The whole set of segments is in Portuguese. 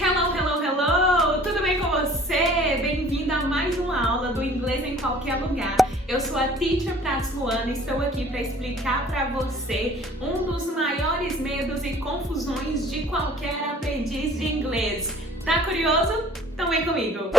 Hello, hello, hello! Tudo bem com você? Bem-vindo a mais uma aula do Inglês em Qualquer Lugar. Eu sou a Teacher Prats Luana e estou aqui para explicar para você um dos maiores medos e confusões de qualquer aprendiz de inglês. Tá curioso? Então vem comigo!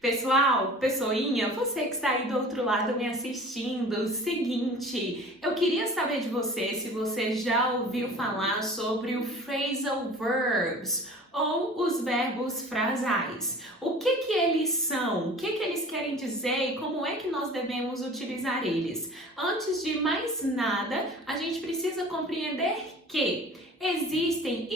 Pessoal, pessoinha, você que está aí do outro lado me assistindo, seguinte, eu queria saber de você se você já ouviu falar sobre o phrasal verbs ou os verbos frasais. O que eles são? O que eles querem dizer e como é que nós devemos utilizar eles? Antes de mais nada, a gente precisa compreender que existem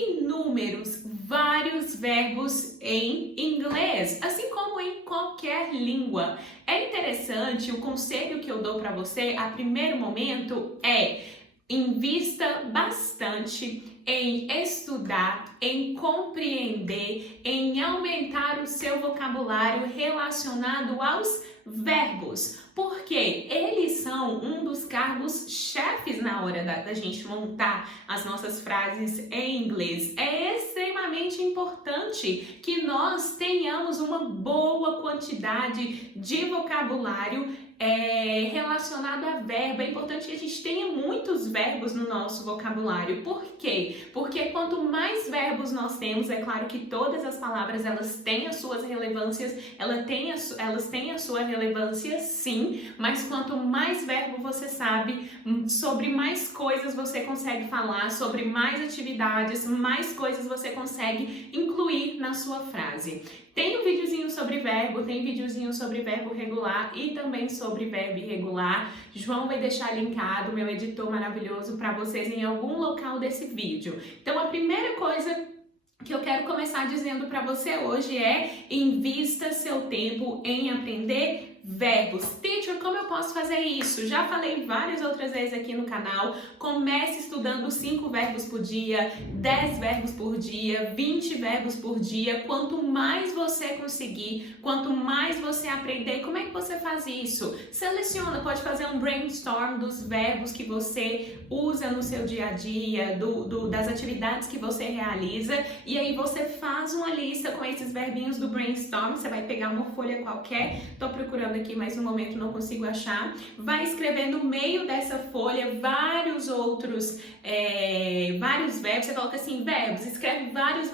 vários verbos em inglês, assim como em qualquer língua. É interessante, o conselho que eu dou para você a primeiro momento é: invista bastante em estudar, em compreender, em aumentar o seu vocabulário relacionado aos verbos, porque eles são um dos cargos-chefes na hora da gente montar as nossas frases em inglês. É extremamente importante que nós tenhamos uma boa quantidade de vocabulário relacionado a verbo. É importante que a gente tenha muitos verbos no nosso vocabulário. Por quê? Porque quanto mais verbos nós temos, é claro que todas as palavras elas têm as suas relevâncias, elas têm a sua relevância sim, mas quanto mais verbo você sabe, sobre mais coisas você consegue falar, sobre mais atividades, mais coisas você consegue incluir na sua frase. Tem um videozinho sobre verbo, tem videozinho sobre verbo regular e também sobre verbo irregular. João vai deixar linkado, meu editor maravilhoso, para vocês em algum local desse vídeo. Então, a primeira coisa que eu quero começar dizendo para você hoje é: invista seu tempo em aprender verbos. Teacher, como eu posso fazer isso? Já falei várias outras vezes aqui no canal. Comece estudando 5 verbos por dia, 10 verbos por dia, 20 verbos por dia. Quanto mais você conseguir, quanto mais você aprender, como é que você faz isso? Seleciona, pode fazer um brainstorm dos verbos que você usa no seu dia a dia, das atividades que você realiza, e aí você faz uma lista com esses verbinhos do brainstorm. Você vai pegar uma folha qualquer, tô procurando aqui, mas no momento não consigo achar. Vai escrever no meio dessa folha vários verbos. Você coloca assim, verbos, escreve vários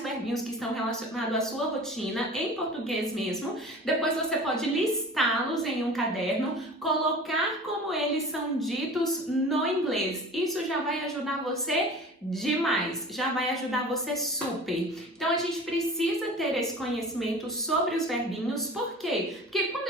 verbinhos que estão relacionados à sua rotina, em português mesmo. Depois você pode listá-los em um caderno, colocar como eles são ditos no inglês. Isso já vai ajudar você demais, já vai ajudar você super. Então a gente precisa ter esse conhecimento sobre os verbinhos. Por quê? Porque quando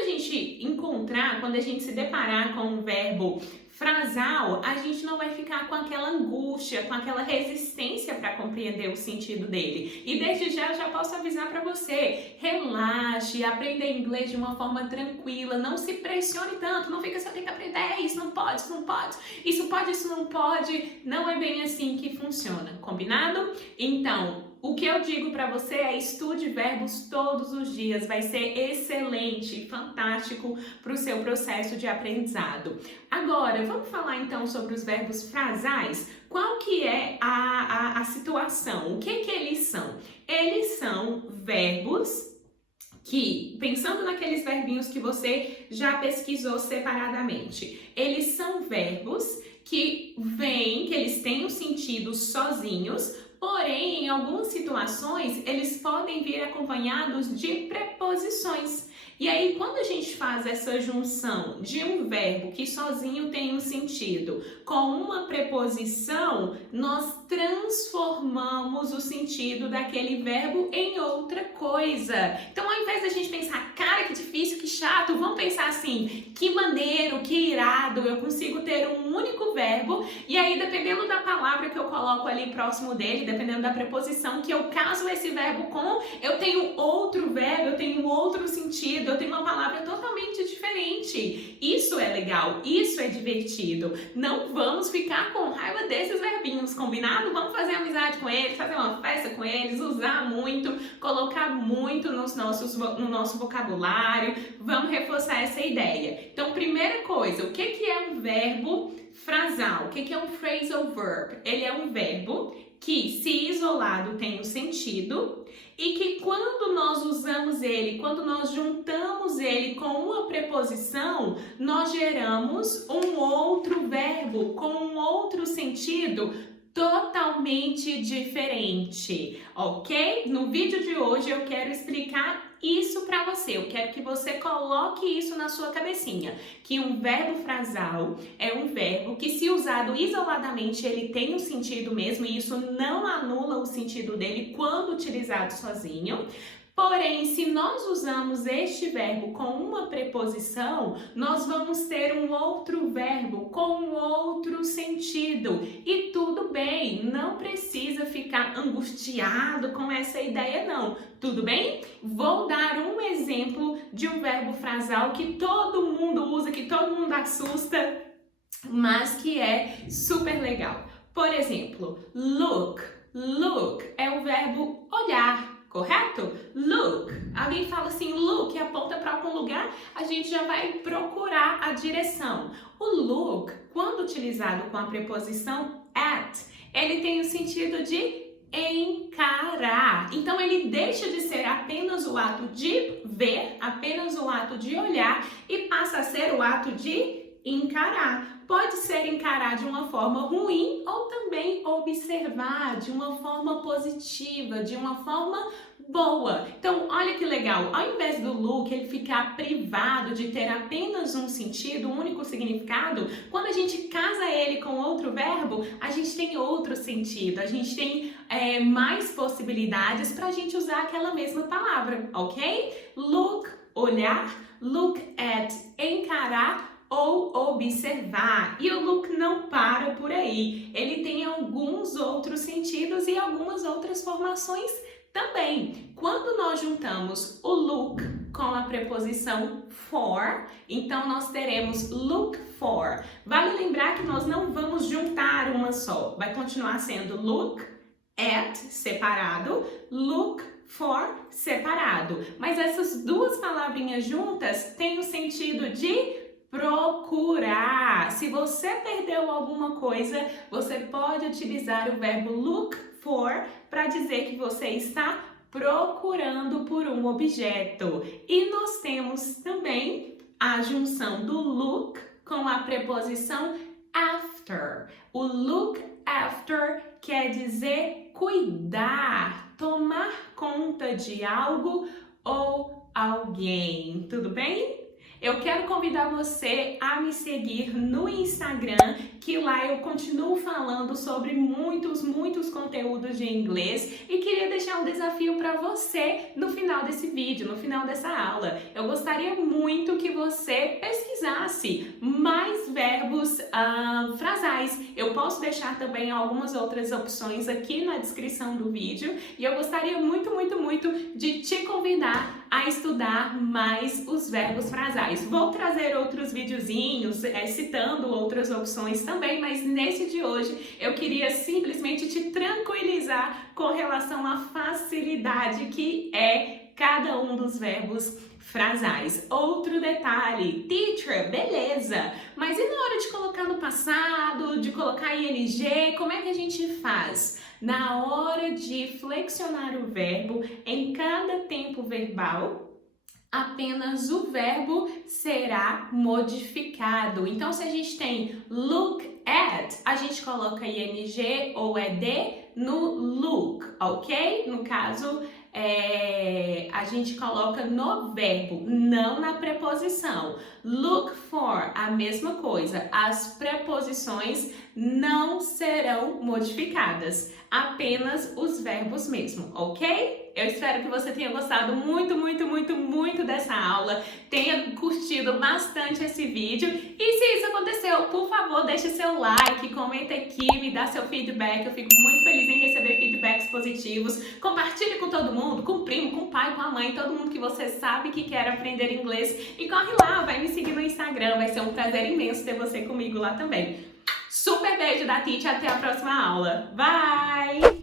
a gente se deparar com um verbo frasal, a gente não vai ficar com aquela angústia, com aquela resistência para compreender o sentido dele. E desde já eu já posso avisar para você: relaxe, aprenda inglês de uma forma tranquila, não se pressione tanto, não fica assim, eu tenho que aprender, isso não pode, isso não pode, isso pode, isso não pode. Não é bem assim que funciona, combinado? Então, o que eu digo para você é: estude verbos todos os dias, vai ser excelente, fantástico para o seu processo de aprendizado. Agora, vamos falar então sobre os verbos frasais. Qual que é a situação? O que eles são? Eles são verbos que, pensando naqueles verbinhos que você já pesquisou separadamente, eles são verbos que eles têm o sentido sozinhos. Porém, em algumas situações, eles podem vir acompanhados de preposições. E aí, quando a gente faz essa junção de um verbo que sozinho tem um sentido com uma preposição, nós transformamos o sentido daquele verbo em outra coisa. Então, ao invés da gente pensar, cara, que difícil, que chato, vamos pensar assim: que maneiro, que irado, eu consigo ter um único verbo, e aí, dependendo da palavra que eu coloco ali próximo dele, dependendo da preposição que eu caso esse verbo com, eu tenho outro verbo, eu tenho outro sentido, eu tenho uma palavra totalmente diferente. Isso é legal, isso é divertido. Não vamos ficar com raiva desses verbinhos, combinado? Vamos fazer amizade com eles, fazer uma festa com eles, usar muito, colocar muito no nosso vocabulário. Vamos reforçar essa ideia. Então, primeira coisa, o que é um verbo frasal. O que é um phrasal verb? Ele é um verbo que, se isolado, tem um sentido e que quando nós usamos ele, quando nós juntamos ele com uma preposição, nós geramos um outro verbo com um outro sentido totalmente diferente, ok? No vídeo de hoje eu quero explicar isso para você. Eu quero que você coloque isso na sua cabecinha, que um verbo frasal é um verbo que, se usado isoladamente, ele tem um sentido mesmo, e isso não anula o sentido dele quando utilizado sozinho. Porém, se nós usamos este verbo com uma preposição, nós vamos ter um outro verbo com um outro sentido. E tudo bem, não precisa ficar angustiado com essa ideia não. Tudo bem? Vou dar um exemplo de um verbo frasal que todo mundo usa, que todo mundo assusta, mas que é super legal. Por exemplo, look. Look é o verbo olhar. Correto? Look. Alguém fala assim, look, e aponta para algum lugar, a gente já vai procurar a direção. O look, quando utilizado com a preposição at, ele tem o sentido de encarar. Então, ele deixa de ser apenas o ato de ver, apenas o ato de olhar, e passa a ser o ato de encarar. Pode ser encarar de uma forma ruim ou também observar de uma forma positiva, de uma forma boa. Então, olha que legal, ao invés do look ele ficar privado de ter apenas um sentido, um único significado, quando a gente casa ele com outro verbo, a gente tem outro sentido, a gente tem mais possibilidades para a gente usar aquela mesma palavra, ok? Look, olhar, look at, encarar ou observar. E o look não para por aí. Ele tem alguns outros sentidos e algumas outras formações também. Quando nós juntamos o look com a preposição for, então nós teremos look for. Vale lembrar que nós não vamos juntar uma só. Vai continuar sendo look at separado, look for separado. Mas essas duas palavrinhas juntas têm o sentido de procurar. Se você perdeu alguma coisa, você pode utilizar o verbo look for para dizer que você está procurando por um objeto. E nós temos também a junção do look com a preposição after. O look after quer dizer cuidar, tomar conta de algo ou alguém. Tudo bem? Eu quero convidar você a me seguir no Instagram, que lá eu continuo falando sobre muitos conteúdos de inglês, e queria deixar um desafio para você no final desse vídeo, no final dessa aula. Eu gostaria muito que você pesquisasse mais verbos frasais. Eu posso deixar também algumas outras opções aqui na descrição do vídeo, e eu gostaria muito de te convidar a estudar mais os verbos frasais. Vou trazer outros videozinhos citando outras opções também, mas nesse de hoje eu queria simplesmente te tranquilizar com relação à facilidade que é cada um dos verbos frasais. Outro detalhe, teacher, beleza, mas e na hora de colocar no passado, de colocar ing, como é que a gente faz? Na hora de flexionar o verbo, em cada tempo verbal, apenas o verbo será modificado. Então, se a gente tem look at, a gente coloca ing ou ed no look, ok? No caso, a gente coloca no verbo, não na preposição. Look for, a mesma coisa. As preposições não serão modificadas, apenas os verbos mesmo, ok? Eu espero que você tenha gostado muito dessa aula, tenha curtido bastante esse vídeo, e se isso aconteceu, por favor, deixe seu like, comenta aqui, me dá seu feedback. Eu fico muito feliz em receber feedbacks positivos. Compartilhe com todo mundo, com o primo, com o pai, com a mãe, todo mundo que você sabe que quer aprender inglês, e corre lá, vai me seguir no Instagram, vai ser um prazer imenso ter você comigo lá também. Super beijo da Titi, até a próxima aula. Bye!